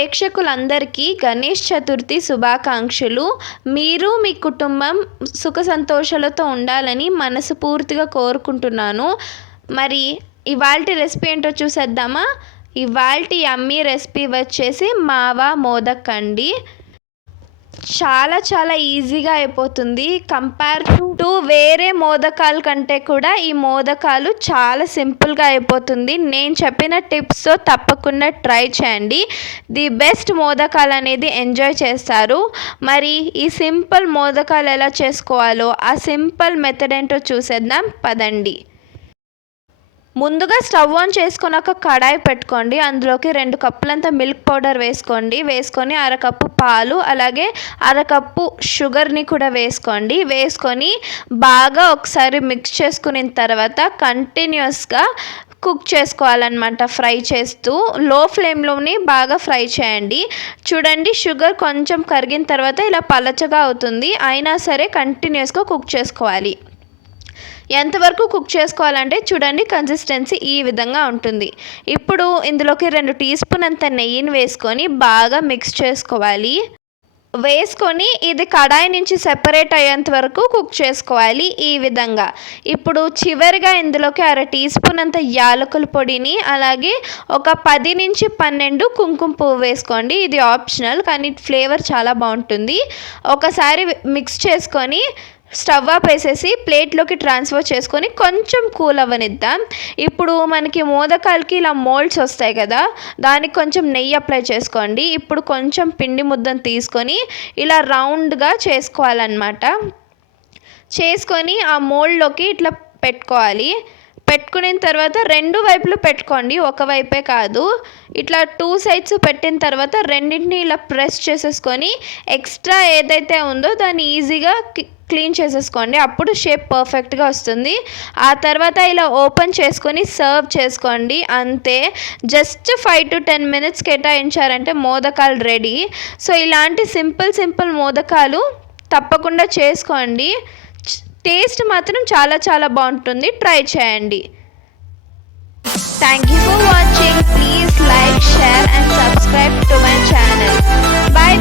ప్రేక్షకులందరికీ గణేష్ చతుర్థి శుభాకాంక్షలు. మీరు మీ కుటుంబం సుఖ సంతోషాలతో ఉండాలని మనస్ఫూర్తిగా కోరుకుంటున్నాను. మరి ఇవాల్టి రెసిపీ ఏంటో చూసేద్దామా? ఇవాల్టి యమ్మీ రెసిపీ వచ్చేసి మావా మోదక్ అండి. చాలా ఈజీగా అయిపోతుంది. కంపేర్ టు వేరే మోదకాల కంటే కూడా ఈ మోదకాలు చాలా సింపుల్గా అయిపోతుంది. నేను చెప్పిన టిప్స్తో తప్పకుండా ట్రై చేయండి. ది బెస్ట్ మోదకాలు అనేది ఎంజాయ్ చేస్తారు. మరి ఈ సింపుల్ మోదకాలు ఎలా చేసుకోవాలో ఆ సింపుల్ మెథడ్ ఏంటో చూసేద్దాం పదండి. ముందుగా స్టవ్ ఆన్ చేసుకొని ఒక కడాయి పెట్టుకోండి. అందులోకి 2 కప్పులంత మిల్క్ పౌడర్ వేసుకొని అరకప్పు పాలు అలాగే అరకప్పు షుగర్ని కూడా వేసుకొని బాగా ఒకసారి మిక్స్ చేసుకున్న తర్వాత కంటిన్యూస్గా కుక్ చేసుకోవాలన్నమాట. ఫ్రై చేస్తూ లో ఫ్లేమ్లోని బాగా ఫ్రై చేయండి. చూడండి, షుగర్ కొంచెం కరిగిన తర్వాత ఇలా పలచగా అవుతుంది. అయినా సరే కంటిన్యూస్గా కుక్ చేసుకోవాలి. ఎంతవరకు కుక్ చేసుకోవాలంటే చూడండి, కన్సిస్టెన్సీ ఈ విధంగా ఉంటుంది. ఇప్పుడు ఇందులోకి 2 టీ స్పూన్ అంత నెయ్యిని వేసుకొని బాగా మిక్స్ చేసుకోవాలి. ఇది కడాయి నుంచి సెపరేట్ అయ్యేంత వరకు కుక్ చేసుకోవాలి ఈ విధంగా. ఇప్పుడు చివరిగా ఇందులోకి 1/2 టీ స్పూన్ అంత యాలకుల పొడిని అలాగే ఒక 10 నుంచి 12 కుంకుమ పువ్వు వేసుకోండి. ఇది ఆప్షనల్, కానీ ఫ్లేవర్ చాలా బాగుంటుంది. ఒకసారి మిక్స్ చేసుకొని స్టవ్ ఆఫ్ వేసేసి ప్లేట్లోకి ట్రాన్స్ఫర్ చేసుకొని కొంచెం కూల్ అవ్వనిద్దాం. ఇప్పుడు మనకి మోదకాలకి ఇలా మోల్డ్స్ వస్తాయి కదా, దానికి కొంచెం నెయ్యి అప్లై చేసుకోండి. ఇప్పుడు కొంచెం పిండి ముద్దను తీసుకొని ఇలా రౌండ్గా చేసుకోవాలన్నమాట. చేసుకొని ఆ మోల్డ్లోకి ఇట్లా పెట్టుకోవాలి. పెట్టుకున్న తర్వాత 2 వైపులు పెట్టుకోండి, ఒక వైపే కాదు. ఇట్లా 2 సైడ్స్ పెట్టిన తర్వాత రెండింటిని ఇలా ప్రెస్ చేసేసుకొని ఎక్స్ట్రా ఏదైతే ఉందో దాన్ని ఈజీగా క్లీన్ చేసేసుకోండి. అప్పుడు షేప్ పర్ఫెక్ట్గా వస్తుంది. ఆ తర్వాత ఇలా ఓపెన్ చేసుకొని సర్వ్ చేసుకోండి. అంతే, జస్ట్ 5 to 10 minutes కేటాయించారంటే మోదకాలు రెడీ. సో ఇలాంటి సింపుల్ మోదకాలు తప్పకుండా చేసుకోండి. టేస్ట్ మాత్రం చాలా బాగుంటుంది. ట్రై చేయండి. Thank you for watching. Please like, share and subscribe to my channel. Bye.